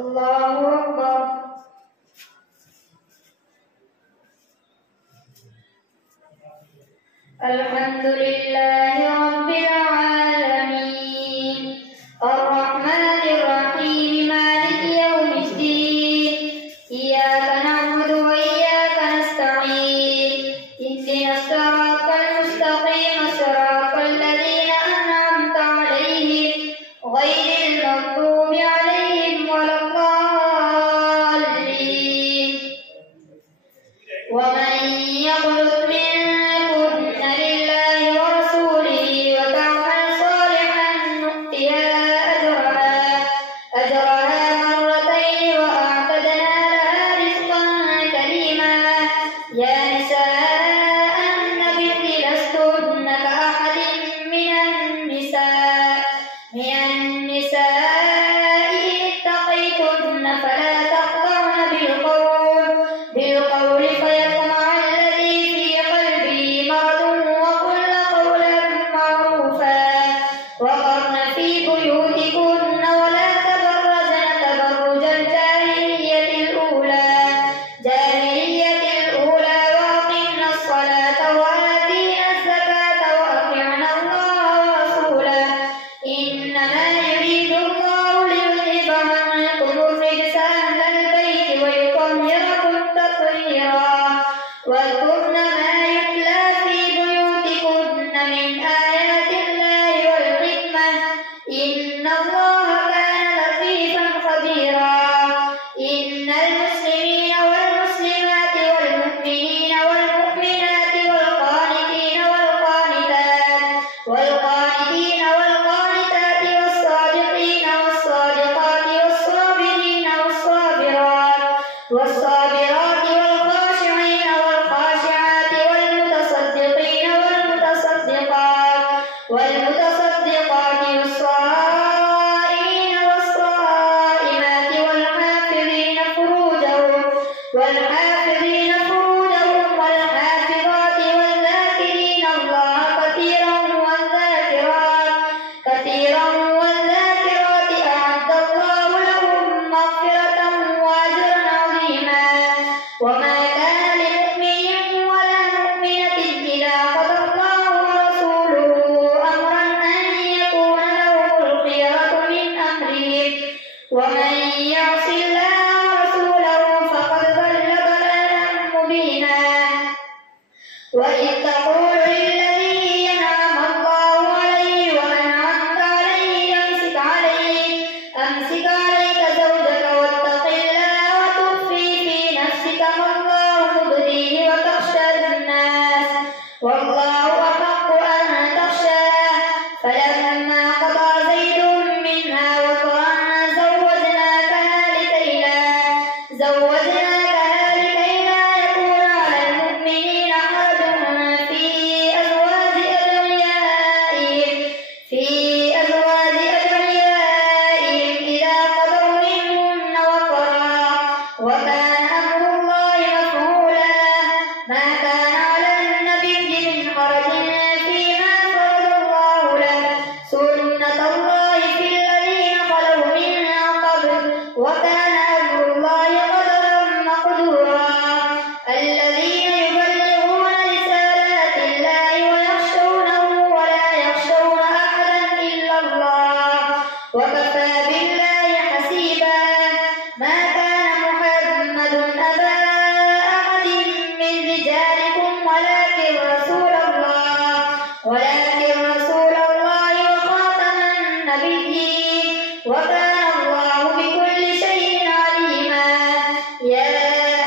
الله أكبر. الحمد لله رب العالمين الرحمن الرحيم مالك يوم الدين إياك نعبد وإياك نستعين اهدنا الصراط المستقيم صراط الذين أنعمت عليهم غير المغضوب عليهم ولا الضالين. ومن يقنت منكن لله ورسوله وتعمل صالحا نؤتها أجرها مرتين وأعتدنا لها رزقا كريما. يا نساء النبي لستن كأحد من النساء إن اتقيتن فلا تخضعن بالقول فيطمع الذي في قلبه مرض وقلن قولا معروفا. وقرن في بيوتكن ولا تبرجن تبرج الجاهلية الأولى وأقمن الصلاة وآتينا الزكاة وأطعنا الله ورسوله إنما يريد الله ليذهب عنكم الرجس أهل البيت ويطهركم تطهيرا. واذكرن ما يتلى في بيوتكن من آيات الله والحكمة إن الله كان لطيفا خبيرا. إن المسلمين والمسلمات والمؤمنين والمؤمنات والقانتين والقانتات والصادقين والصادقات والصابرين والصابرات والخاشعين والخاشعات والمتصدقين والمتصدقات والصائمين والصائمات والحافظين فروجهم والحافظات والذاكرين الله كثيرا والذاكرات أعد الله لهم مغفرة وأجرا عظيما. وما كان لمؤمن ولا مؤمنة إذا قضى الله ورسوله أمرا أن يكون لهم الخيرة من أمرهم ومن يعص الله ورسوله فقد ضل ضلالا مبينا. وإذ تقول للذي ينعم الله عليه وأنعمت عليه أمسك عليك زوجك واتق الله وتخفي في نفسك ما الله مبديه وتخشى الناس والله أحق أن تخشاه. فلما قضى زيد منها وطرا زوجناكها لكي لا يكون على المؤمنين حرج في أزواج أدعيائهم إذا قضوا منهن وطرا وكان أمر الله مفعولا. ما كان على النبي من حرج فيما فرض الله له سنة الله في الذين خلوا من قبل وكان أمر الله قدرا مقدورا. الذين يبلغون رسالات الله ويخشونه ولا يخشون أحدا إلا الله وكفى بالله حسيبا. ما كان محمد أبا أحد من رجالكم ولكن رسول الله وخاتم النبيين وكان الله بكل شيء عليما. يا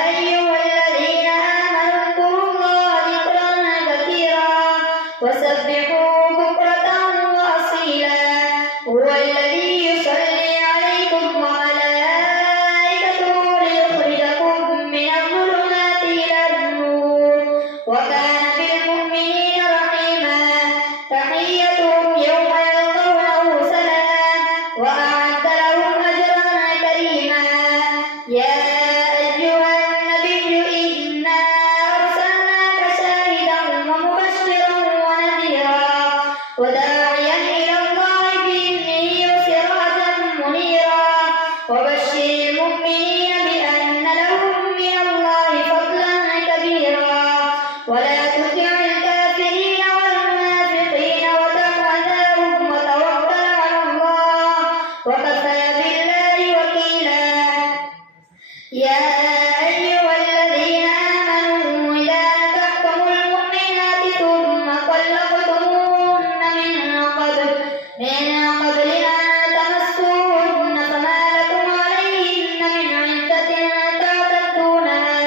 أيها الذين آمنوا اذكروا الله ذكرا كثيرا وسبحوه بكرة وأصيلا. هو الذي يصلي عليكم وملائكته ليخرجكم من الظلمات إلى النور وكان بالمؤمنين رحيما. تحيتهم يوم يلقونه سلام وأعد لهم أجرا كريما. يا أيها النبي إنا أرسلناك شاهدا ومبشرا ونذيرا وداعيا إلى الله بإذنه وسراجا منيرا وبشر وكفى بالله وكيلا. يا أيها الذين آمنوا إذا نكحتم المؤمنات ثم طلقتموهن من قبل أن تمسوهن فما لكم عليهن من عدة تعتدونها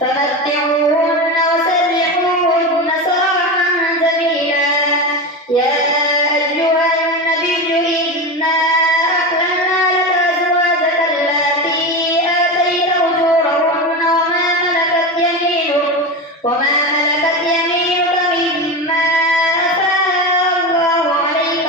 فمتعوهن وسرحوهن سراحا جميلا. يا أيها النبي إنا أحللنا لك أزواجك اللاتي آتيت أجورهن وما ملكت يمينك مما أفاء الله عليك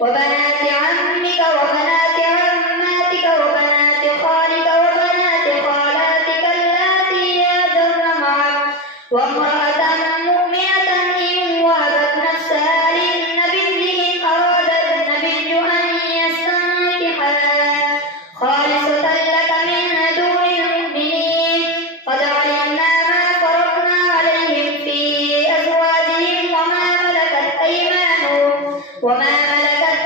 وبنات عمك وبنات عماتك وبنات خالك وبنات خالاتك اللاتي هاجرن معك وامرأة مؤمنة إن وهبت نفسها للنبي إن أراد النبي أن يستنكحها خالصة لك من دون المؤمنين. قد علمنا ما فرضنا عليهم في أزواجهم وما ملكت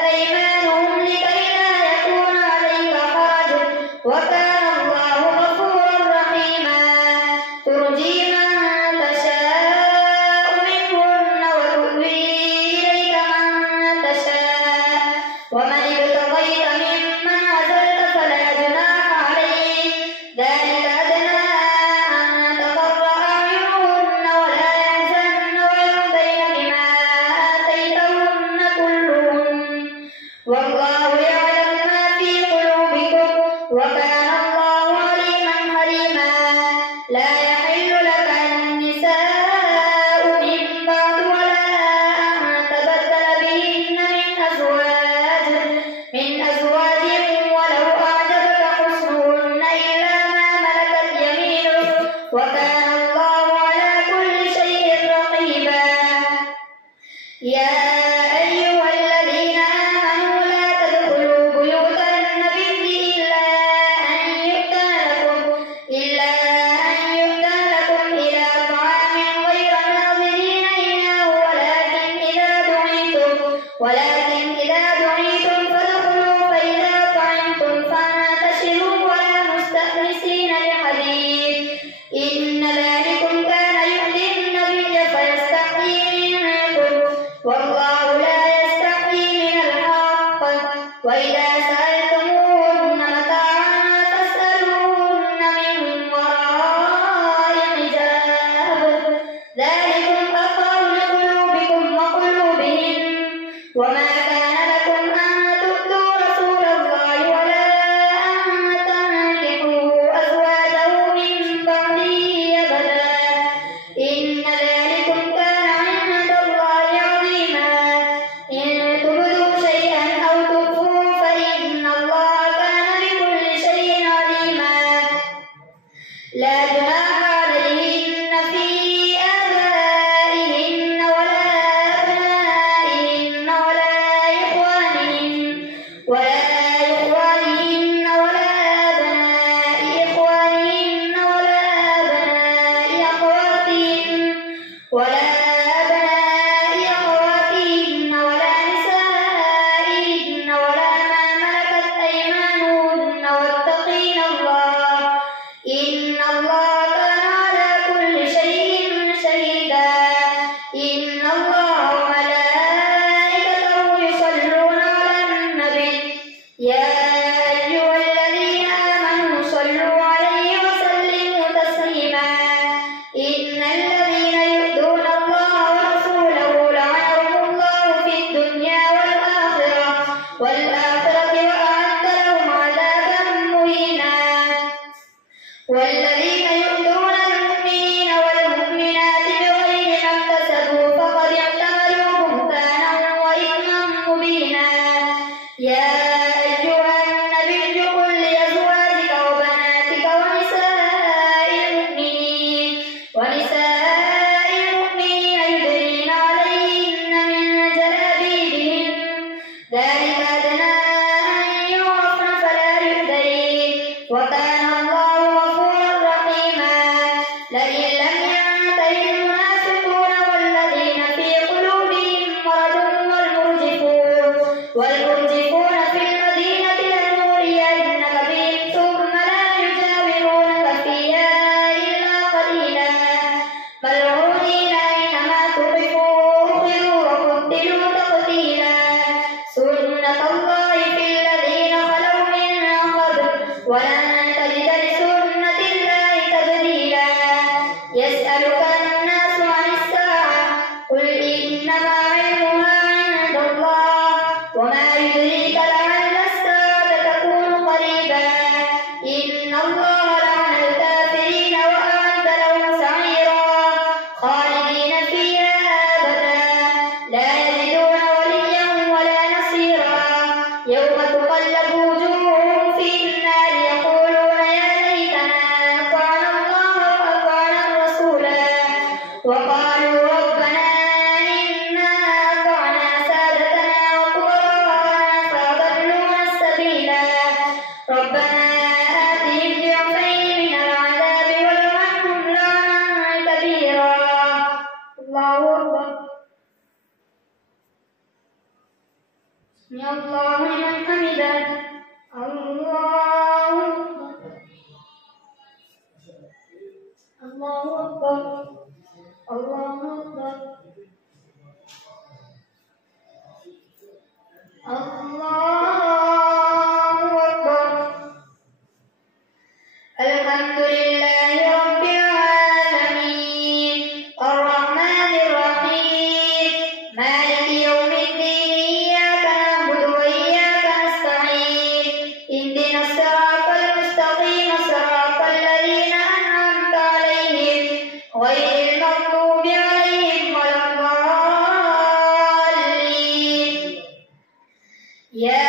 أيمانهم لكي لا يكون عليك حرج وكان الله غفورا رحيما. ترجي من تشاء منهن وتؤوي إليك من تشاء ومن ابتغيت ممن عزلت فلا جناح عليك ذلك أدنى أن تقر أعينهن ولا يحزن ويرضين بما آتيتهن كلهن والله يعلم ما في قلوبكم وكان الله عليما حليما. لا يحل لك النساء من بعد ولا أن تبدل بهن من أزواج ولو أعجبك حسنهن إلا ما ملكت يمينك وكان الله على كل شيء رقيبا. يا أيها الذين آمنوا لا تدخلوا بيوت النبي إلا أن يؤتى لكم إلى طعام غير ناظرين إناه ولكن إذا دعيتم فادخلوا فإذا طعمتم فانتشروا ولا مستأنسين لحديث إن ذلكم كان يؤذي النبي فيستحيي منكم والله لا يستحيي من الحق. وإذا سألتموهن متاعا فاسألوهن من وراء حجاب ذلكم أطهر لقلوبكم وقلوبهم. وما كان لكم أن تؤتوا رسول الله ولا أن تنكحوا أزواجه من بعده أبدا إن ذلكم كان عند الله عظيما. إن تبدوا شيئا أو تخفوه فإن الله كان بكل شيء عليما. لا جناح عليهن في آبائهن ولا أبنائهن ولا إخوانهن ولا أبناء إخوانهن ولا أبناء أخواتهن ولا نسائهن ولا ما ملكت أيمانهن واتقين الله إن الله كان على كل شيء شهيدا. إن الله وملائكته يصلون على النبي يا أيها الذين آمنوا صلوا عليه وسلموا تسليما. إن الذين يؤذون الله ورسوله لعنهم الله في الدنيا والآخرة وأعد لهم عذابا مهينا. والذين يؤذون المؤمنين والمؤمنات بغير ما اكتسبوا فقد احتملوا بهتانا وإثما مبينا. يا أيها النبي قل لأزواجك وبناتك ونساء المؤمنين يدنين عليهن من جلابيبهن ذلك أدنى أن يعرفن فلا يؤذين وكان الله غفورا رحيما. لئن لم ينته المنافقون والذين في قلوبهم مرض والمرجفون تقلب وجوههم في النار يقولون يا ليتنا أطعنا الله وأطعنا الرسول وقالوا ربنا إنا أطعنا سادتنا وكبراءنا فأضلونا السبيل ربنا آتهم ضعفين من العذاب والعنهم لعنا كبيرا. الله أكبر. سمع الله لمن حمده. الله أكبر. الله أكبر. الله أكبر. الحمد لله رب العالمين الرحمن الرحيم مالك يوم الدين إياك نعبد وإياك نستعين اهدنا الصراط المستقيم صراط الذين أنعمت عليهم غير المغضوب عليهم ولا الضالين. يا